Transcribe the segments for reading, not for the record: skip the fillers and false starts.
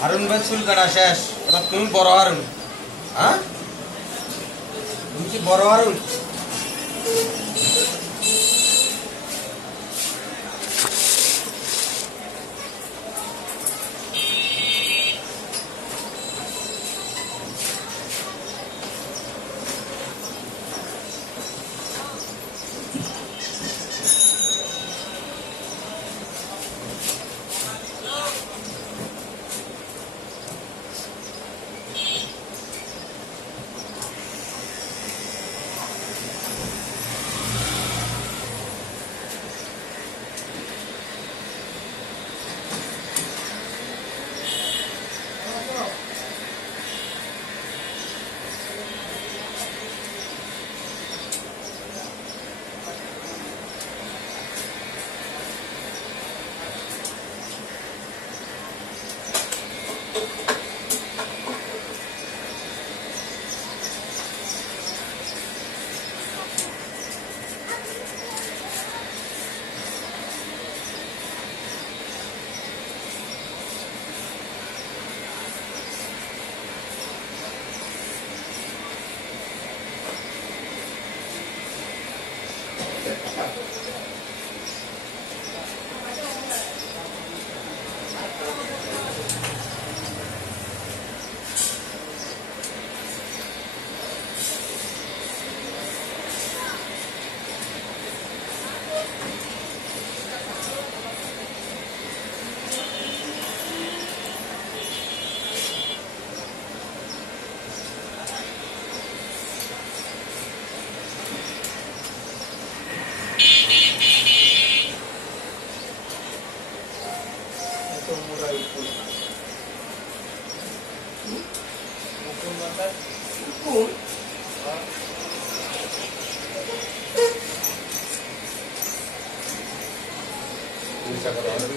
হারুন ভাই চুল কাটা শেষ, এবার তুমি বড় হারুন। হ্যাঁ, তুমি কি বড় হারুন?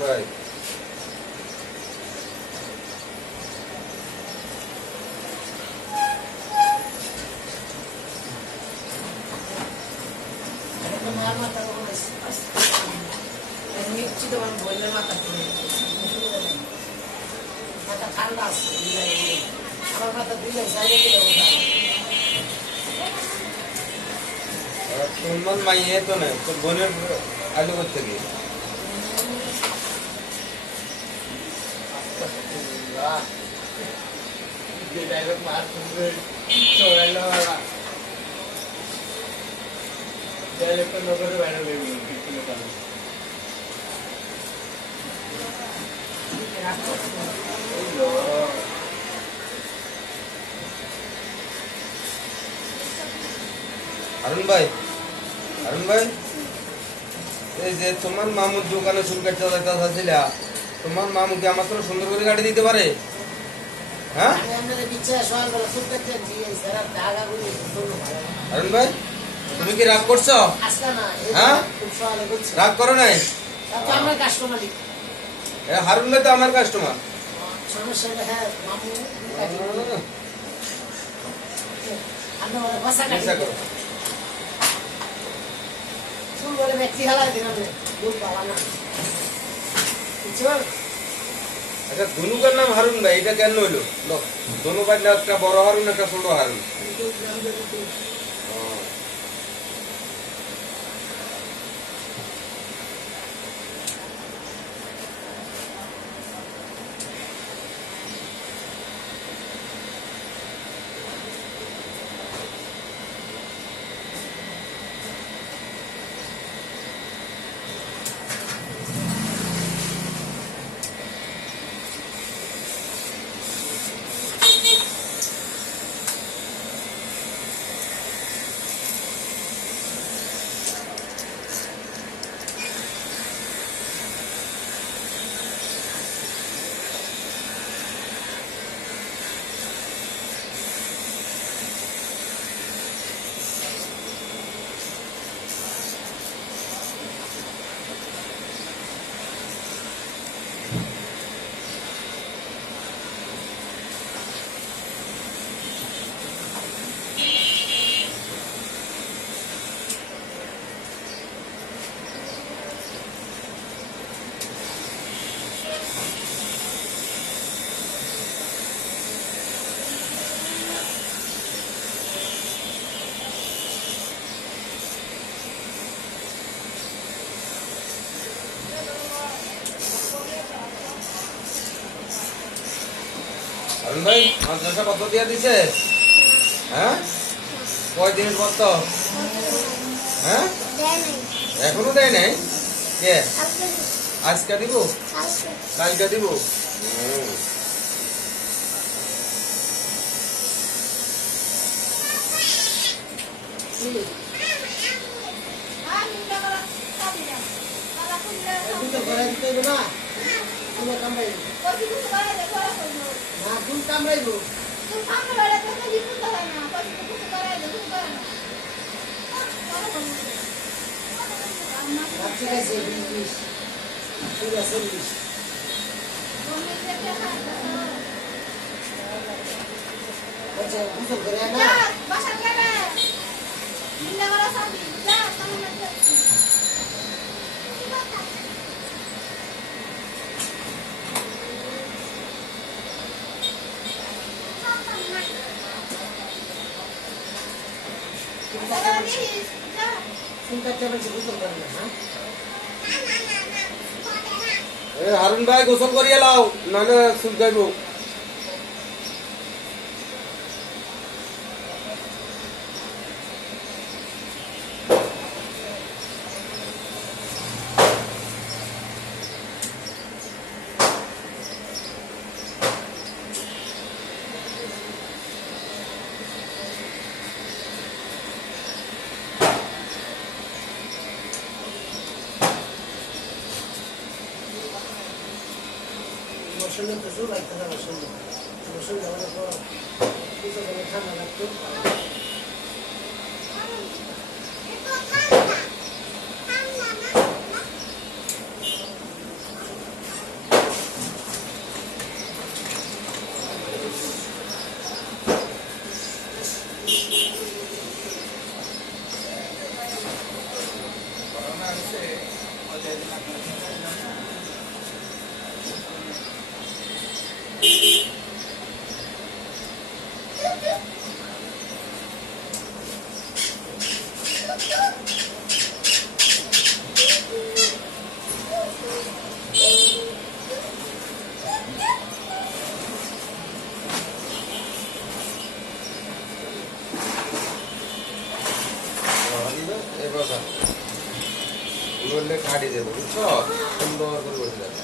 ভাই তোমার মাইয়ে তো না, তোর বোনের আলু করতে গিয়ে হারুন ভাই, হারুন ভাই, এই যে তোমার মামুর দোকানে চুল কাটতে যাচ্ছিল, তোমার মামু কি আমার তো সুন্দর করে কাটে দিতে পারে? হ্যাঁ হারুন ভাই, তুমি কি রাগ করছো? হ্যাঁ, রাগ করো নাই? হারুন ভাই তো আমার কাস্টমার। আচ্ছা, ধনুকার নাম হারুন ভাই, এটা কেন হইলো? ধনু ভাই একটা বড় হারুন, একটা ছোট হারুন। অরুণ ভাই মাদ্রাসা কত দিয়া দিছে? হ্যাঁ, কয় দিনের কত? হ্যাঁ, এখনো দেয় নাই। কে আজকে দিব? কালকে দিব? হারুন ভাই গোসল করিয়ে লাও, নাহলে চুলকাইব। মৌসুমে প্রচুর লাগতে হবে, মৌসুম যাওয়ার পর কিছু ঠান্ডা লাগতো। বললে কাটি দেবো, বুঝছো? সুন্দর করে বসে যাবে।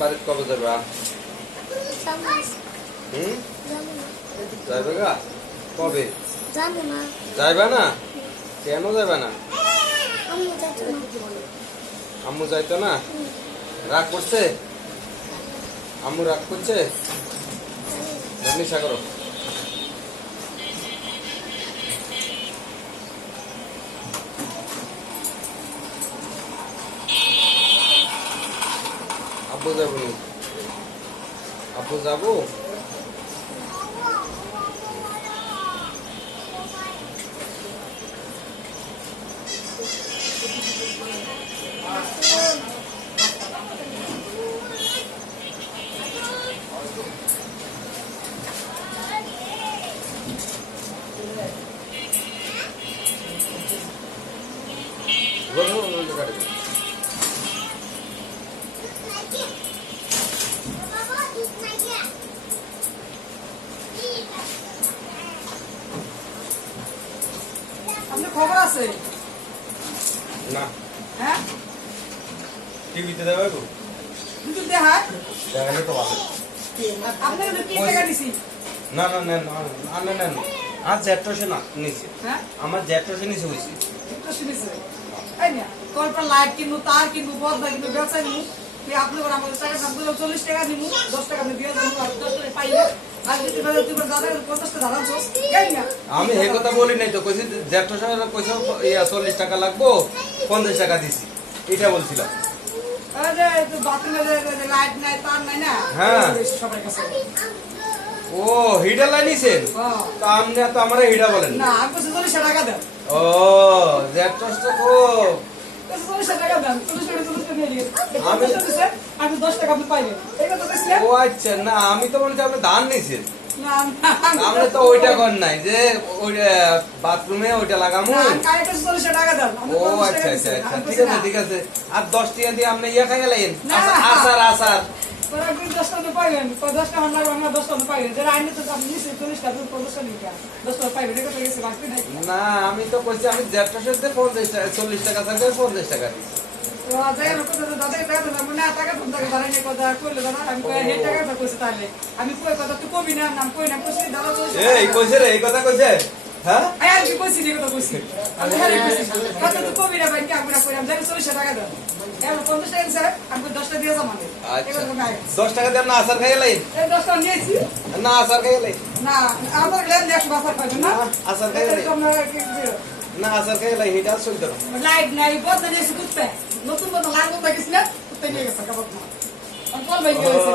বাড়িতে কবে যাবা? যাইবে গা? কবে যাইবা না? কেন যাইবা না? আম্মু যাইতো না? রাগ করছে? আম্মু রাগ করছে? নিশা করো। আব্বু যাবো, আব্বু যাবো। বলো, কাটে খবর আছে না হ্যাঁ টিভিতে দেবে তো দুটো দেখায় দেখালে তো ভালো আপনাকে তো 3 টাকা দিছি না না না না না না না আর জ্যাট্রসে না নিচে হ্যাঁ আমার জ্যাট্রসে নিচে হয়েছে একটু শুনেছে এই না কলপার লাইট কিনবো তার কিনবো বদলা কিনবো ব্যবসা নিবো তুই আপনি করে আমাদের টাকা দাম দিলে 40 টাকা নিবো 10 টাকা আপনি দিয়ে দেবো আর 10 টাকা পাই না আর যদি বলে তুই দাদা 50 টাকা দাঁড়াচ্ছ এই না আমি এই কথা বলি নাই তো কইছি জ্যাট্রসে কইছো 40 টাকা লাগবো 50 টাকা দিছি এটা বলছিলাম আরে তো বাথরুমে লাইট নাই তার নাই না হ্যাঁ। সবার কাছে ও হিডা লাইনিছেন হ্যাঁ তা আপনি তো আমারে হিডা বলেন না আমি বলছি 40 টাকা দেন ও জ্যাট্রসটা কো 40 টাকা দেন 40 টাকা নিয়ে গেছে আমি- আমি 10 টাকা আপনি পাইলেন এই কথা কইছিলেন ও আচ্ছা না আমি তো বলছি আপনি ধান নিছেন না আমরা তো ওইটা কর নাই যে ওই বাথরুমে ওইটা লাগামু কারেক্ট 40 টাকা দেন আমি ও 50 আচ্ছা টাকা আচ্ছা দিছি। আচ্ছা আমি ঠিক কইছি আছে না। ঠিক আছে আর 10 টাকা দিয়ে আপনি ইয়া খাই গেলেন না। আসার আসার তোরা আপনি 10 টাকা পাইলেন 10 টাকা লাগবে আমরা 10 টাকা পাইলেন যারা আইনে তো আপনি নিশ্চয়ই 40 টাকা 50 টাকা 10 টাকা পাইবেন এটা তো গেছে বাকি নাই না আমি তো কইছি আমি জ্যাট্রসের 50 টাকা 40 টাকা থাকে 50 টাকা দিছি তো যাই না কথা দাদা টাকা তো না টাকা তো টাকা দাঁড়াই না কথা কইলে দাদা আমি কই হে টাকা তো কইছে তাহলে আমি কই কথা তুই কবি না নাম কই না কইছি দাদা তো এই কইছে রে এই কথা কইছে হ্যাঁ আই আমি কইছি নি কথা কইছি আমি হারে কইছি কথা তুই কবি না ভাই কি আমি না কইলাম যাই 40 টাকা দাও এবার 50 টাকা স্যার আমি 10 টাকা দিয়ে যাবো মানে আচ্ছা 10 টাকা দিয়ে না আসার খাই গেলেন এই 10 টাকা নিয়েছি না আসার খাই গেলেন না আমার লেন দেখ বাসার পাইবেন না আসার খাই গেলেন তোমরা কি দিও না আসার খাই গেলেন এটা চলতে না লাইট নাই বদলা নিয়েছি কুত্তে নতুন বদলা লাল বদলা গেছিল কুত্তে নিয়ে গেছে কাবত না আমি কল ভাই গেছে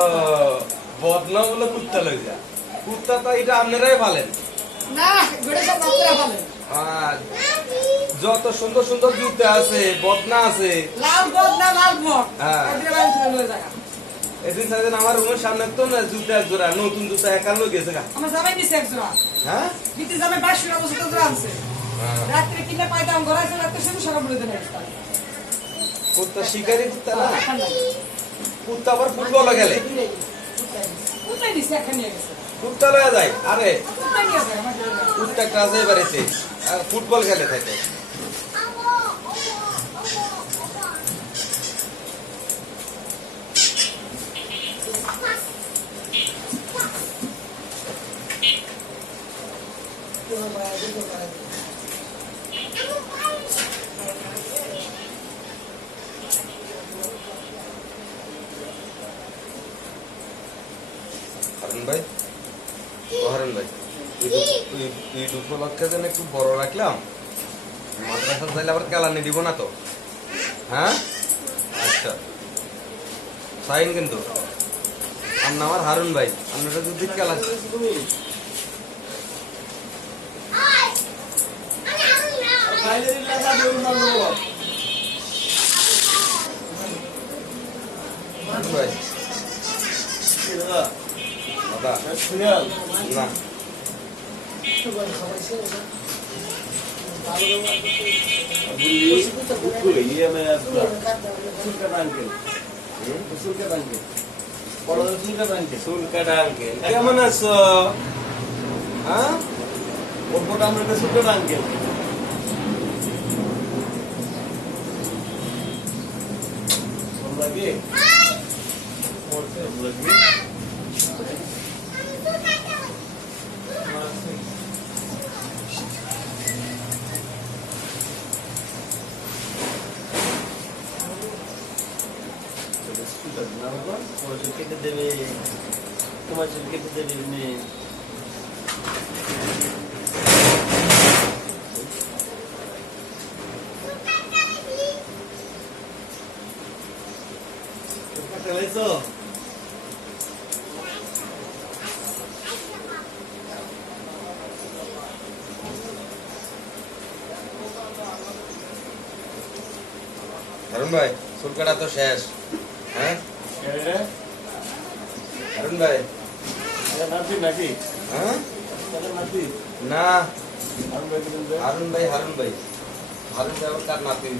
বদনা বলে কুত্তা লই যা কুত্তা তো এটা আপনারাই ভালেন না গড়ে সব বাচ্চারা ভালো আর যত সুন্দর সুন্দর জুতা আছে বদনা আছে লাল বদলা লাল মগ হ্যাঁ। এদিকে লাল ছিল লয়ে জায়গা এদিন সাইদিন আমার রুমের সামনে তো না জুতা জোড়া নতুন জুতা একাল লই গেছে গা আমার জামাই নিছে এক জোড়া হ্যাঁ বিতে জামাই 22 টাকা বছর জোড়া আনছে রাত্রে কিনে পাইতাম ঘরাইছে রাত্রে শুধু সকাল বলে দেন কুত্তা শিকারি কুত্তা না কুত্তা আবার ফুটবল গেলে কুত্তাই নিছে এখানে নিয়ে গেছে কুত্তা লয়ে যায় আরে কুত্তাই নিয়ে যায় আমার কুত্তা কাজে বাড়িছে আর ফুটবল খেলে থাকে হারুন ভাই ও হারুন ভাই এই দুটো লক্ষ্যে যেন একটু বড় রাখলাম মাদ্রাসা চাইলে আবার কেলানি দিব না তো হ্যাঁ আচ্ছা সাইন কিন্তু আর না আমার হারুন ভাই আপনারা যদি কেলা হারুন ভাই দাদা না চুলকাটা আঙ্কেল কেমন আছো হ্যাঁ কেটে দেবে তোমার চুল কেটে দেবে মেয়ে ফেলাইছো হারুন ভাই চুলকাটা তো শেষ হ্যাঁ হারুন ভাই নাতি নাকি হ্যাঁ নাতি না আর ভাই হারুন ভাই হারুন ভাই হারুন ভাই আমার কার নাতি